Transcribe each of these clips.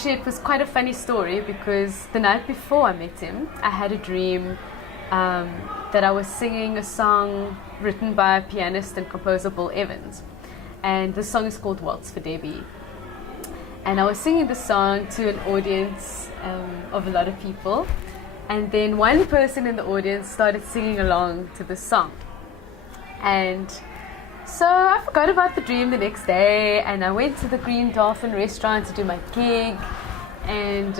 actually, it was quite a funny story because the night before I met him, I had a dream that I was singing a song written by pianist and composer Bill Evans. And the song is called Waltz for Debbie. And I was singing the song to an audience of a lot of people. And then one person in the audience started singing along to the song. And so I forgot about the dream the next day, and I went to the Green Dolphin restaurant to do my gig. And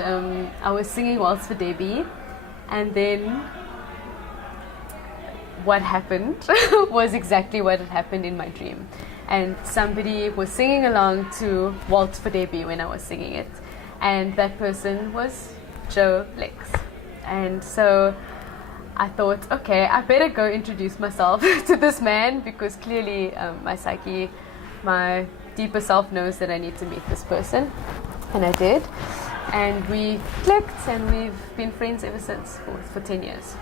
I was singing Waltz for Debbie. And then what happened was exactly what had happened in my dream. And somebody was singing along to Waltz for Debbie when I was singing it. And that person was Joe Lex. And so I thought, okay, I better go introduce myself to this man, because clearly my psyche, my deeper self knows that I need to meet this person. And I did. And we clicked, and we've been friends ever since for 10 years.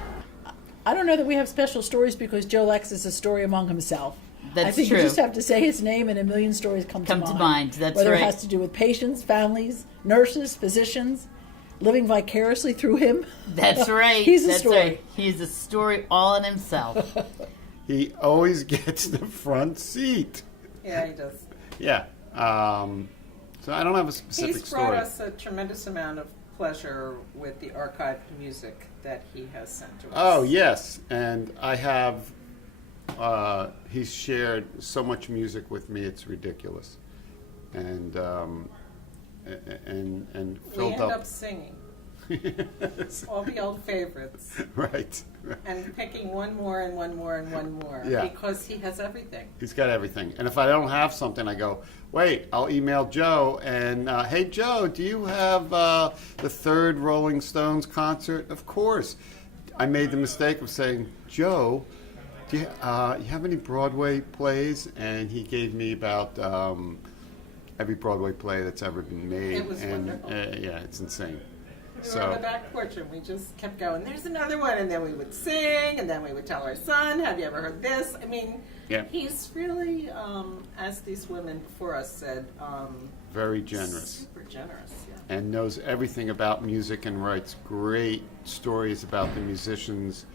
I don't know that we have special stories, because Joe Lex is a story among himself. That's I think true. you just have to say his name and a million stories come to mind. That's Whether right. it has to do with patients, families, nurses, physicians, living vicariously through him. That's right. He's a That's story. Right. He's a story all in himself. He always gets the front seat. Yeah, he does. Yeah. So I don't have a specific He's story. brought us a tremendous amount of pleasure with the archived music that he has sent to us. Oh, yes. And I have, he's shared so much music with me, it's ridiculous. And We filled end up singing all the old favorites Right. and picking one more and one more and one more, Yeah. because he has everything. He's got everything. And if I don't have something, I go, wait, I'll email Joe. And, hey, Joe, do you have the third Rolling Stones concert? Of course. I made the mistake of saying, Joe, do you have any Broadway plays? And he gave me about every Broadway play that's ever been made. It was and, wonderful. Yeah, it's insane. We were on the back porch and we just kept going, there's another one, and then we would sing, and then we would tell our son, have you ever heard this? I mean, Yeah. he's really, as these women before us said, Very generous. super generous, yeah. And knows everything about music and writes great stories about the musicians.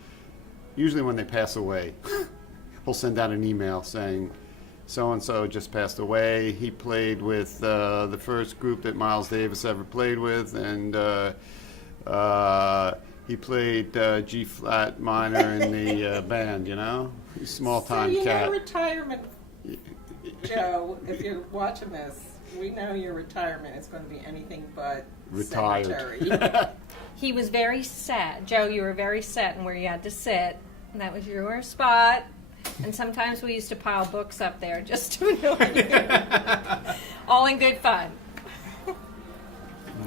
Usually when they pass away, he'll send out an email saying, so-and-so just passed away. He played with the first group that Miles Davis ever played with, and he played G-flat minor in the band, you know? He's a small-time so, cat. Retirement, Joe, if you're watching this, we know your retirement is going to be anything but Retired. cemetery. He was very set. Joe, you were very set in where you had to sit. And that was your spot. And sometimes we used to pile books up there just to annoy you. All in good fun.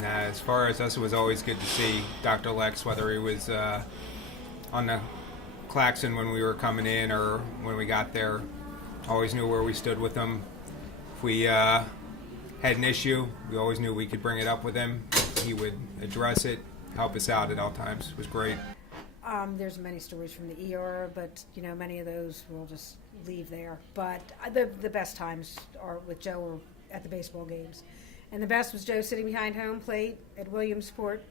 Nah, as far as us, it was always good to see Dr. Lex, whether he was on the klaxon when we were coming in or when we got there. Always knew where we stood with him. If we had an issue, we always knew we could bring it up with him. He would address it, help us out at all times. It was great. There's many stories from the ER, but many of those we'll just leave there. But the best times are with Joe or at the baseball games. And the best was Joe sitting behind home plate at Williamsport,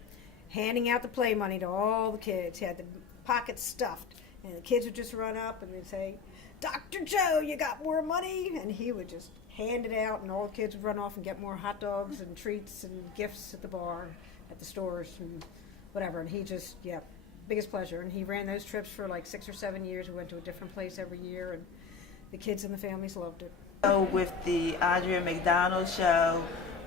handing out the play money to all the kids. He had the pockets stuffed, and the kids would just run up and they'd say, Dr. Joe, you got more money? And he would just hand it out, and all the kids would run off and get more hot dogs and treats and gifts at the bar, at the stores, and whatever. And he just, biggest pleasure. And he ran those trips for like 6 or 7 years. We went to a different place every year, and the kids and the families loved it. So with the Audrey McDonald show,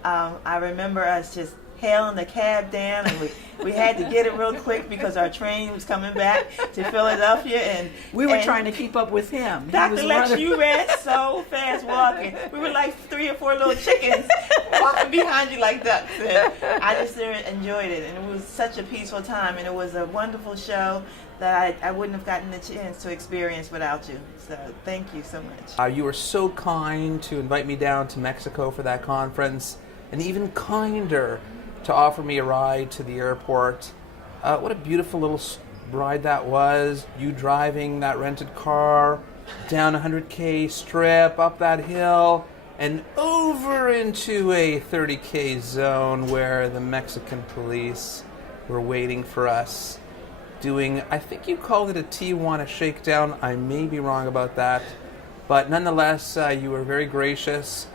I remember us just hailing the cab down, and we had to get it real quick because our train was coming back to Philadelphia, and we were trying to keep up with him. Dr. Lex, you ran so fast walking. We were like 3 or 4 little chickens walking behind you like ducks. And I just enjoyed it, and it was such a peaceful time, and it was a wonderful show that I wouldn't have gotten the chance to experience without you. So thank you so much. You were so kind to invite me down to Mexico for that conference, and even kinder to offer me a ride to the airport. What a beautiful little ride that was. You driving that rented car down 100K strip, up that hill, and over into a 30K zone where the Mexican police were waiting for us, doing, I think you called it a Tijuana shakedown. I may be wrong about that. But nonetheless, you were very gracious.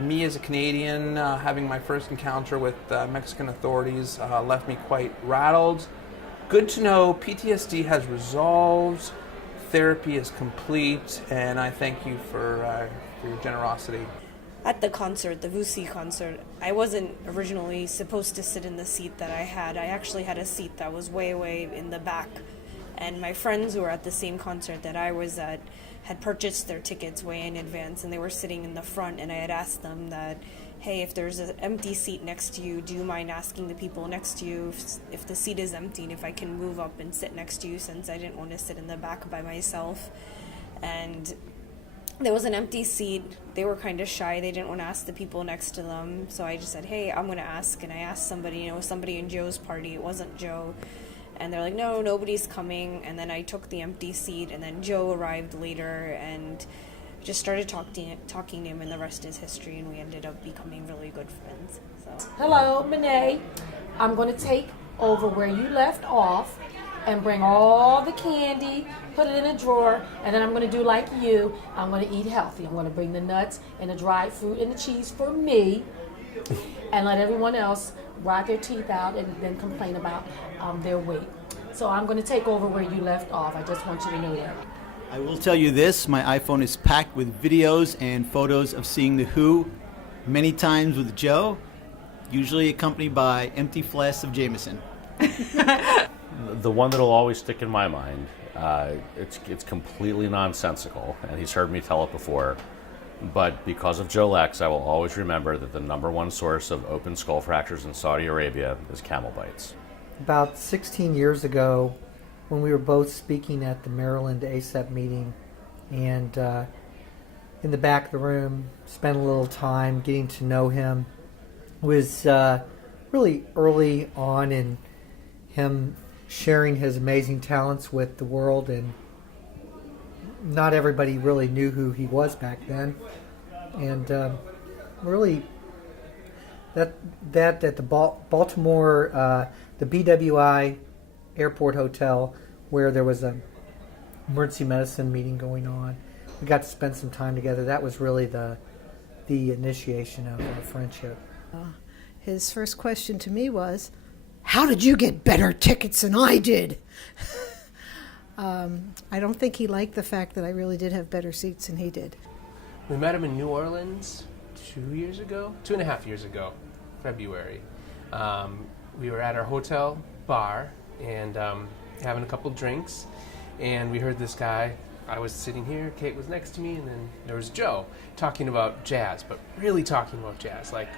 Me as a Canadian, having my first encounter with Mexican authorities left me quite rattled. Good to know PTSD has resolved, therapy is complete, and I thank you for your generosity. At the concert, the Vusi concert, I wasn't originally supposed to sit in the seat that I had. I actually had a seat that was way, way in the back. And my friends who were at the same concert that I was at had purchased their tickets way in advance, and they were sitting in the front, and I had asked them that, hey, if there's an empty seat next to you, do you mind asking the people next to you if the seat is empty and if I can move up and sit next to you, since I didn't want to sit in the back by myself. And there was an empty seat. They were kind of shy. They didn't want to ask the people next to them. So I just said, hey, I'm going to ask. And I asked somebody, somebody in Joe's party. It wasn't Joe. And they're like, no, nobody's coming. And then I took the empty seat, and then Joe arrived later and just started talking to him, and the rest is history, and we ended up becoming really good friends. So. Hello, Monet. I'm going to take over where you left off and bring all the candy, put it in a drawer, and then I'm going to do like you. I'm going to eat healthy. I'm going to bring the nuts and the dried fruit and the cheese for me, and let everyone else rot their teeth out and then complain about their weight. So I'm going to take over where you left off. I just want you to know that. I will tell you this, my iPhone is packed with videos and photos of seeing The Who, many times with Joe, usually accompanied by empty flasks of Jameson. The one that'll always stick in my mind, it's completely nonsensical, and he's heard me tell it before, but because of Joe Lex, I will always remember that the number one source of open skull fractures in Saudi Arabia is camel bites. About 16 years ago, when we were both speaking at the Maryland ASAP meeting, and in the back of the room, spent a little time getting to know him. It was really early on in him sharing his amazing talents with the world, and not everybody really knew who he was back then. And really, that at the Baltimore, the BWI Airport Hotel, where there was a emergency medicine meeting going on, we got to spend some time together. That was really the initiation of our friendship. His first question to me was, how did you get better tickets than I did? I don't think he liked the fact that I really did have better seats than he did. We met him in New Orleans 2.5 years ago, February. We were at our hotel bar and having a couple drinks, and we heard this guy. I was sitting here, Kate was next to me, and then there was Joe talking about jazz, but really talking about jazz. Like,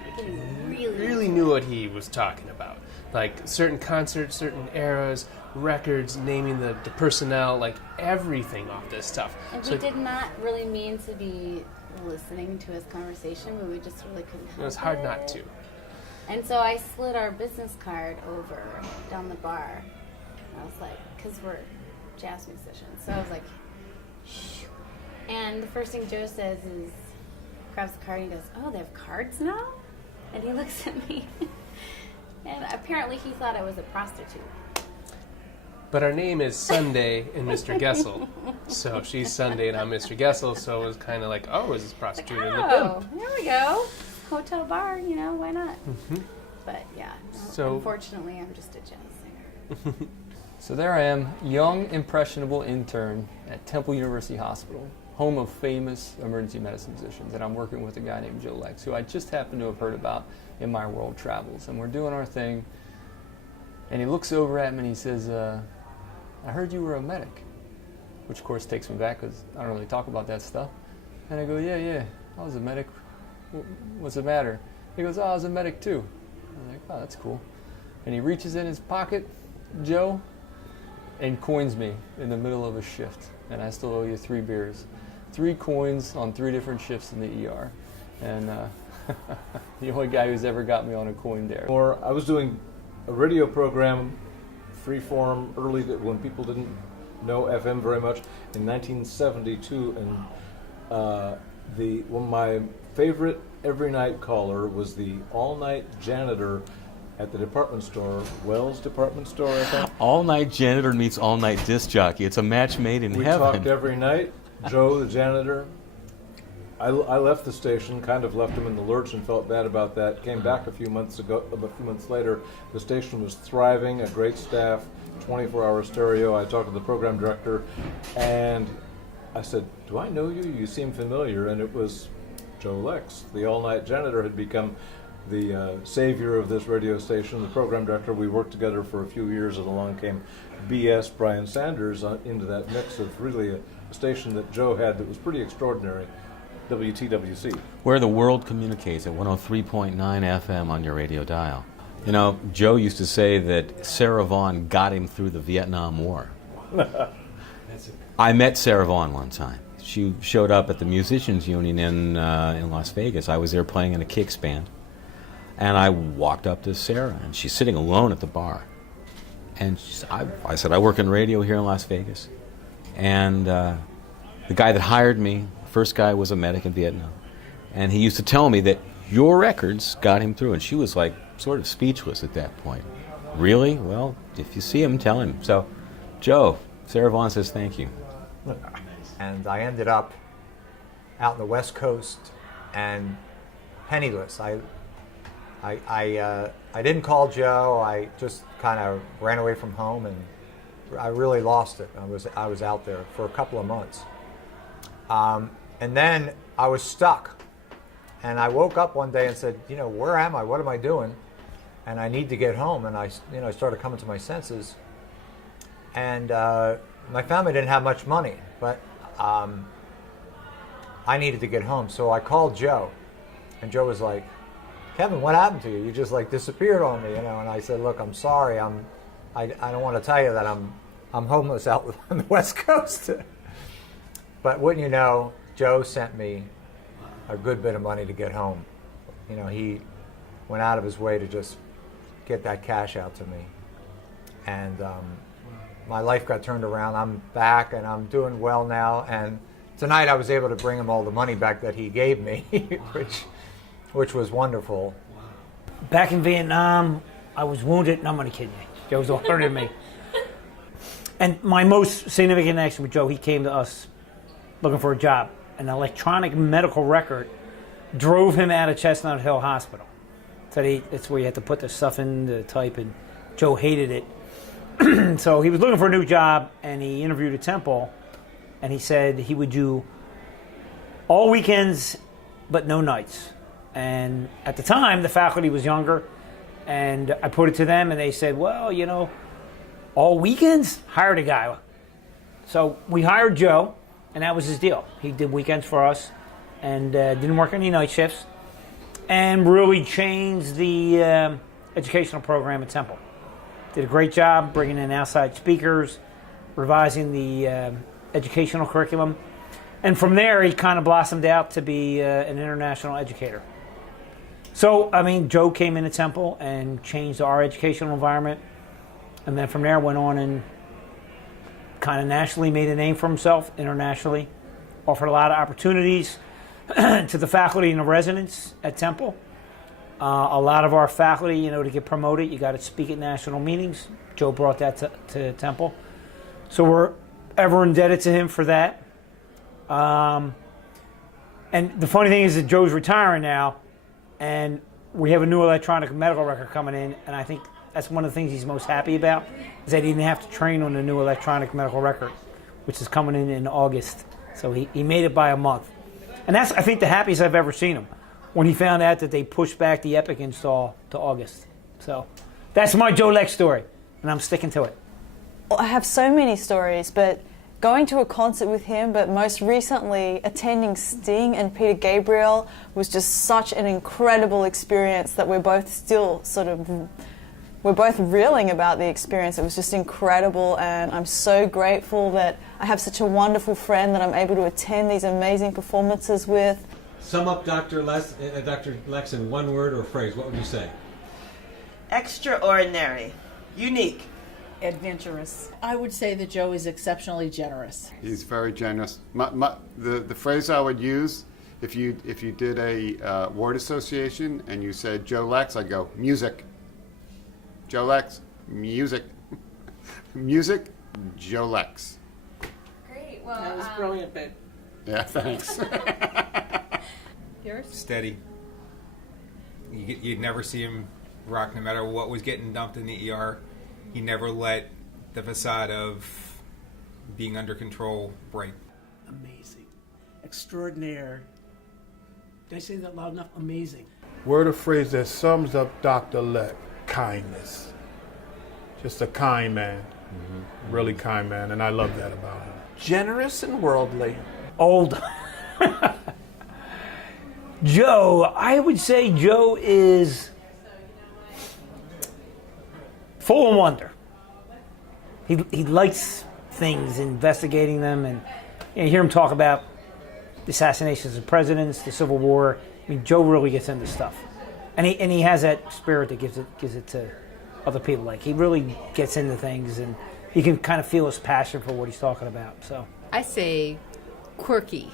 he really knew what he was talking about. Like, certain concerts, certain eras, records, naming the personnel, like, everything off this stuff. And so we did not really mean to be listening to his conversation, but we just really couldn't help it. It was hard not to. And so I slid our business card over down the bar. I was like, because we're jazz musicians. So I was like, shh. And the first thing Joe says is, grabs the card and he goes, oh, they have cards now? And he looks at me. And apparently he thought I was a prostitute. But our name is Sunday and Mr. Gessel. So she's Sunday and I'm Mr. Gessel. So it was kind of like, oh, is this prostitute in the Oh, pimp? there we go. Hotel bar, why not? Mm-hmm. But yeah, no, So- unfortunately, I'm just a jazz singer. So there I am, young, impressionable intern at Temple University Hospital, home of famous emergency medicine physicians, and I'm working with a guy named Joe Lex, who I just happen to have heard about in my world travels. And we're doing our thing, and he looks over at me and he says, I heard you were a medic, which of course takes me back because I don't really talk about that stuff. And I go, yeah, I was a medic. What's the matter? He goes, oh, I was a medic too. I'm like, oh, that's cool. And he reaches in his pocket, Joe, and coins me in the middle of a shift. And I still owe you 3 beers. 3 coins on 3 different shifts in the ER. And the only guy who's ever got me on a coin dare. Or I was doing a radio program, freeform, early, when people didn't know FM very much, in 1972, and my favorite every night caller was the all-night janitor at the department store, Wells Department Store, I think. All-night janitor meets all-night disc jockey. It's a match made in We heaven. talked every night. Joe, the janitor. I left the station, kind of left him in the lurch and felt bad about that. Came back a few months later. The station was thriving, a great staff, 24-hour stereo. I talked to the program director, and I said, "Do I know you? You seem familiar." And it was Joe Lex. The all-night janitor had become the savior of this radio station, the program director. We worked together for a few years, and along came B.S. Brian Sanders into that mix of really a station that Joe had that was pretty extraordinary, WTWC. Where the world communicates at 103.9 FM on your radio dial. You know, Joe used to say that Sarah Vaughan got him through the Vietnam War. I met Sarah Vaughan one time. She showed up at the Musicians Union in Las Vegas. I was there playing in a Kicks band. And I walked up to Sarah, and she's sitting alone at the bar. And I said, "I work in radio here in Las Vegas." And the guy that hired me, first guy, was a medic in Vietnam. And he used to tell me that your records got him through. And she was like sort of speechless at that point. Really? Well, if you see him, tell him. So, Joe, Sarah Vaughan says thank you. And I ended up out in the West Coast and penniless. I didn't call Joe. I just kind of ran away from home, and I really lost it. I was out there for a couple of months, and then I was stuck. And I woke up one day and said, "You know, where am I? What am I doing?" And I need to get home. And I started coming to my senses. And my family didn't have much money, but I needed to get home. So I called Joe, and Joe was like, "Kevin, what happened to you? You just like disappeared on me, you know." And I said, "Look, I'm sorry. I don't want to tell you that I'm homeless out on the West Coast." But wouldn't you know, Joe sent me a good bit of money to get home. You know, he went out of his way to just get that cash out to me. And my life got turned around. I'm back, and I'm doing well now. And tonight I was able to bring him all the money back that he gave me, which was wonderful. Back in Vietnam, I was wounded, and I'm going to kid you. Joe was older than me. And my most significant connection with Joe, he came to us looking for a job. An electronic medical record drove him out of Chestnut Hill Hospital. So it's where you had to put the stuff in to type, and Joe hated it. So he was looking for a new job, and he interviewed at Temple, and he said he would do all weekends but no nights. And at the time, the faculty was younger, and I put it to them, and they said, "Well, you know, all weekends? Hire the guy." So we hired Joe, and that was his deal. He did weekends for us, and didn't work any night shifts, and really changed the educational program at Temple. Did a great job bringing in outside speakers, revising the educational curriculum. And from there, he kind of blossomed out to be an international educator. So, I mean, Joe came into Temple and changed our educational environment. And then from there, went on and kind of nationally made a name for himself, internationally. Offered a lot of opportunities to the faculty and the residents at Temple. A lot of our faculty, you know, to get promoted, you got to speak at national meetings. Joe brought that to Temple. So we're ever indebted to him for that. And the funny thing is that Joe's retiring now, and we have a new electronic medical record coming in, and I think that's one of the things he's most happy about, is that he didn't have to train on the new electronic medical record, which is coming in August. So he made it by a month. And that's, I think, the happiest I've ever seen him, when he found out that they pushed back the Epic install to August. So that's my Joe Lex story, and I'm sticking to it. I have so many stories, but going to a concert with him, but most recently attending Sting and Peter Gabriel was just such an incredible experience that we're both still we're both reeling about the experience. It was just incredible, and I'm so grateful that I have such a wonderful friend that I'm able to attend these amazing performances with. Sum up Dr. Lex in one word or phrase. What would you say? Extraordinary. Unique. Adventurous. I would say that Joe is exceptionally generous. He's very generous. The phrase I would use If you did a word association and you said Joe Lex, I'd go music. Joe Lex, music. Music, Joe Lex. Great. Well, That was brilliant, babe. Yeah, thanks. Yours? Steady. You'd never see him rock, no matter what was getting dumped in the ER. He never let the facade of being under control break. Amazing. Extraordinaire. Did I say that loud enough? Amazing. Word or phrase that sums up Dr. Leck: kindness. Just a kind man. Really kind man, and I love that about him. Generous and worldly. Old. Joe, I would say Joe is full of wonder. He likes things, investigating them, and you hear him talk about the assassinations of presidents, the Civil War. I mean, Joe really gets into stuff, and he has that spirit that gives it to other people. Like, he really gets into things, and you can kind of feel his passion for what he's talking about. So I say quirky.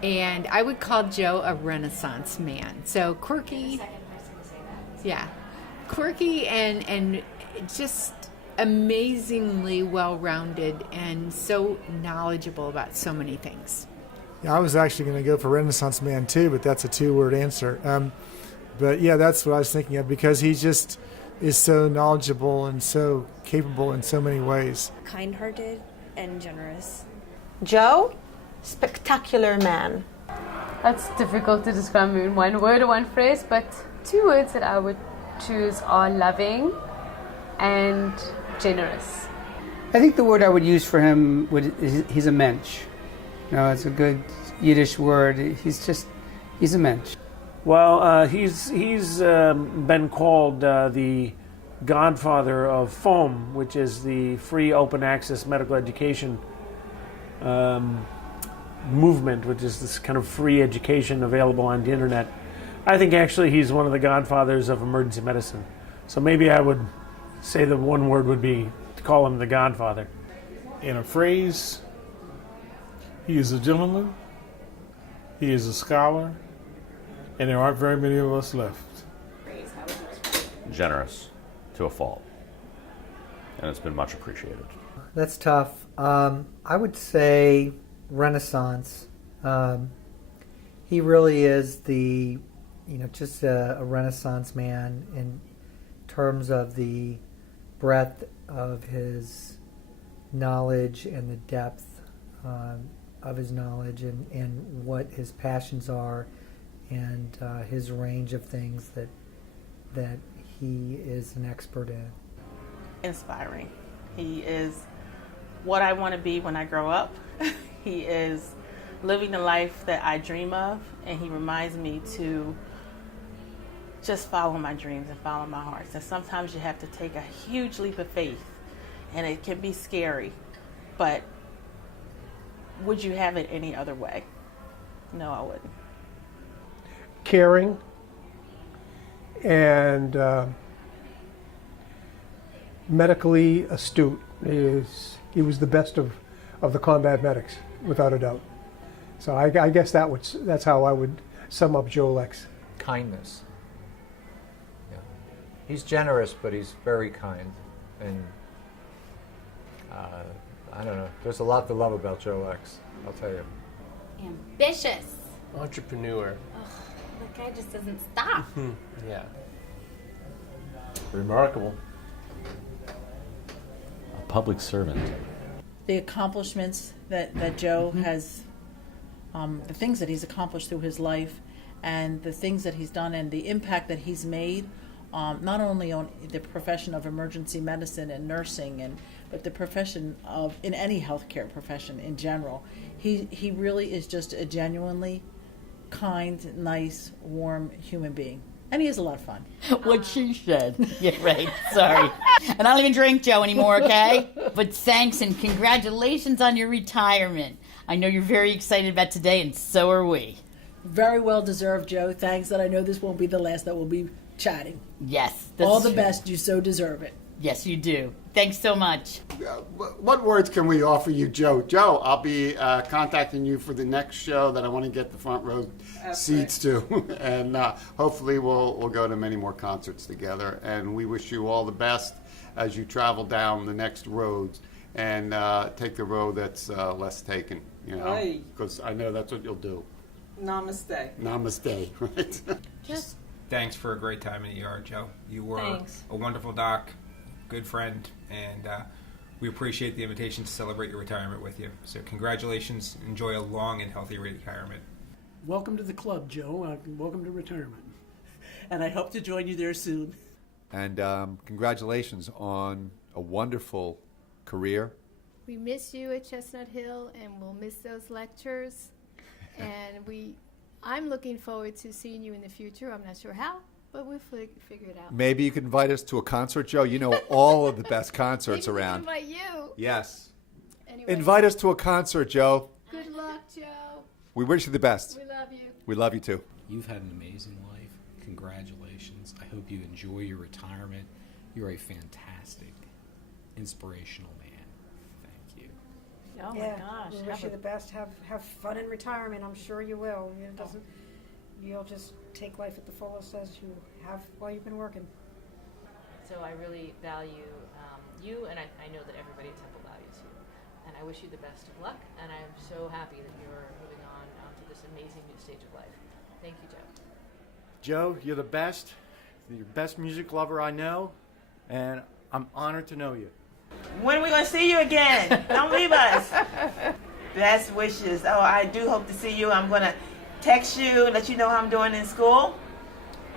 And I would call Joe a Renaissance man. So quirky, yeah, quirky and just amazingly well-rounded and so knowledgeable about so many things. Yeah, I was actually going to go for Renaissance man too, but that's a two-word answer. But yeah, that's what I was thinking of, because he just is so knowledgeable and so capable in so many ways. Kind-hearted and generous. Joe, spectacular man. That's difficult to describe in one word or one phrase, but two words that I would choose are loving and generous. I think the word I would use for him is he's a mensch. No, it's a good Yiddish word. He's a mensch. Well, he's been called the godfather of FOAM, which is the free open access medical education movement, which is this kind of free education available on the internet. I think actually he's one of the godfathers of emergency medicine. So maybe I would say the one word would be to call him the godfather. In a phrase, he is a gentleman, he is a scholar, and there aren't very many of us left. Generous to a fault. And it's been much appreciated. That's tough. I would say Renaissance. He really is just a Renaissance man in terms of the breadth of his knowledge and the depth of his knowledge and what his passions are, and his range of things that he is an expert in. Inspiring. He is what I want to be when I grow up. He is living the life that I dream of, and he reminds me to just follow my dreams and follow my hearts. And sometimes you have to take a huge leap of faith, and it can be scary, but would you have it any other way? No, I wouldn't. Caring and medically astute. He was the best of the combat medics, without a doubt. So I guess that's how I would sum up Joe Lex. Kindness. Yeah. He's generous, but he's very kind. And I don't know. There's a lot to love about Joe Lex, I'll tell you. Ambitious. Entrepreneur. Ugh, that guy just doesn't stop. Yeah. Remarkable. A public servant. The accomplishments that Joe has, the things that he's accomplished through his life, and the things that he's done, and the impact that he's made, not only on the profession of emergency medicine and nursing, but the profession of, in any healthcare profession in general. He really is just a genuinely kind, nice, warm human being. And he has a lot of fun. What she said. Yeah, right. Sorry. And I don't even drink, Joe, anymore, okay? But thanks and congratulations on your retirement. I know you're very excited about today, and so are we. Very well deserved, Joe. Thanks, that I know this won't be the last that we'll be chatting. Yes. All the best. You so deserve it. Yes, you do. Thanks so much. What words can we offer you, Joe? Joe, I'll be contacting you for the next show that I want to get the front row seats to, and hopefully we'll go to many more concerts together. And we wish you all the best as you travel down the next roads and take the road that's less taken. Because I know that's what you'll do. Namaste. Namaste, right? Just thanks for a great time in the ER, Joe. You were a wonderful doc, good friend, and we appreciate the invitation to celebrate your retirement with you. So congratulations. Enjoy a long and healthy retirement. Welcome to the club, Joe. Welcome to retirement. And I hope to join you there soon. And congratulations on a wonderful career. We miss you at Chestnut Hill, and we'll miss those lectures. And I'm looking forward to seeing you in the future. I'm not sure how, but we'll figure it out. Maybe you can invite us to a concert, Joe. You know all of the best concerts around. Maybe invite you. Yes. Anyway, invite us to a concert, Joe. Good luck, Joe. We wish you the best. We love you. We love you too. You've had an amazing life. Congratulations. I hope you enjoy your retirement. You're a fantastic, inspirational man. Thank you. Oh my gosh. We wish you the best. Have fun in retirement. I'm sure you will. You'll just take life at the fullest as you have while you've been working. So I really value you, and I know that everybody at Temple values you. And I wish you the best of luck, and I'm so happy that you're moving on to this amazing new stage of life. Thank you, Joe. Joe, you're the best. You're the best music lover I know, and I'm honored to know you. When are we going to see you again? Don't leave us. Best wishes. Oh, I do hope to see you. I'm going to text you, let you know how I'm doing in school.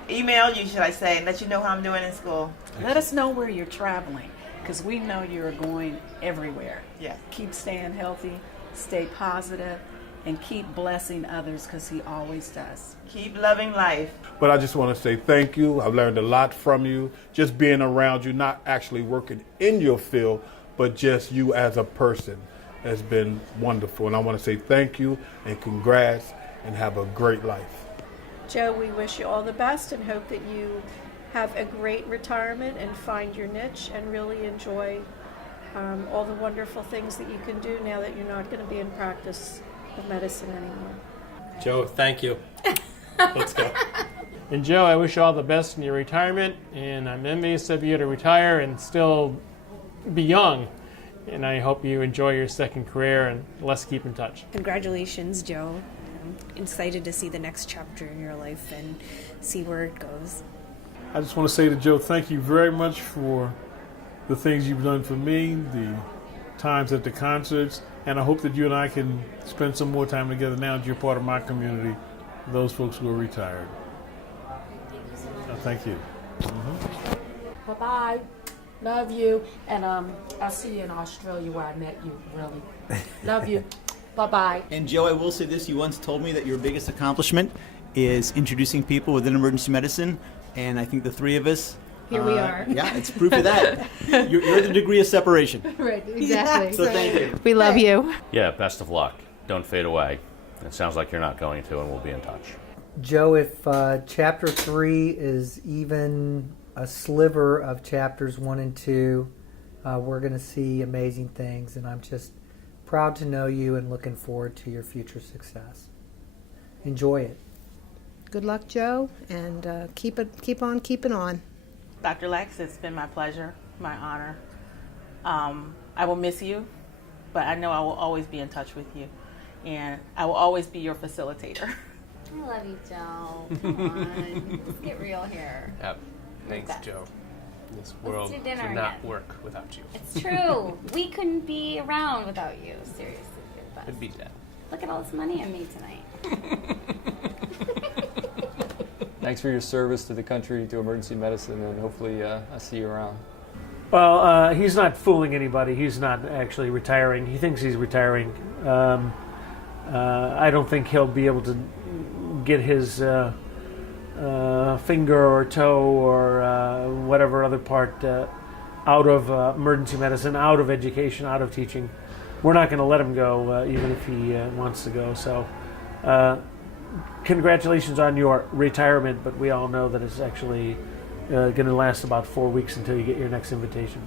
Email you, should I say, and let you know how I'm doing in school. Let us know where you're traveling, because we know you're going everywhere. Yeah. Keep staying healthy, stay positive, and keep blessing others, because he always does. Keep loving life. But I just want to say thank you. I've learned a lot from you. Just being around you, not actually working in your field, but just you as a person has been wonderful. And I want to say thank you and congrats and have a great life. Joe, we wish you all the best and hope that you have a great retirement and find your niche and really enjoy all the wonderful things that you can do now that you're not going to be in practice of medicine anymore. Joe, thank you. Let's go. And Joe, I wish you all the best in your retirement, and I'm envious of you to retire and still be young. And I hope you enjoy your second career, and let's keep in touch. Congratulations, Joe. I'm excited to see the next chapter in your life and see where it goes. I just want to say to Joe, thank you very much for the things you've done for me, the times at the concerts, and I hope that you and I can spend some more time together now that you're part of my community, those folks who are retired. Thank you. Bye-bye. Love you. And I'll see you in Australia where I met you, really. Love you. Bye-bye. And Joe, I will say this. You once told me that your biggest accomplishment is introducing people within emergency medicine. And I think the three of us... Here we are. Yeah, it's proof of that. You're the degree of separation. Right, exactly. So thank you. We love you. Yeah, best of luck. Don't fade away. It sounds like you're not going to, and we'll be in touch. Joe, if Chapter 3 is even a sliver of Chapters 1 and 2, we're going to see amazing things, and I'm just proud to know you and looking forward to your future success. Enjoy it. Good luck, Joe, and keep on keeping on. Dr. Lex, it's been my pleasure, my honor. I will miss you, but I know I will always be in touch with you, and I will always be your facilitator. I love you, Joe. Come on. Let's get real here. Yep. Thanks, Joe. This world do dinner could not again. work without you. It's true. We couldn't be around without you. Seriously, you're the best. Could beat that. Look at all this money I made tonight. Thanks for your service to the country, to emergency medicine, and hopefully I'll see you around. Well, he's not fooling anybody. He's not actually retiring. He thinks he's retiring. I don't think he'll be able to get his finger or toe or whatever other part out of emergency medicine, out of education, out of teaching. We're not going to let him go, even if he wants to go. So congratulations on your retirement, but we all know that it's actually going to last about 4 weeks until you get your next invitation.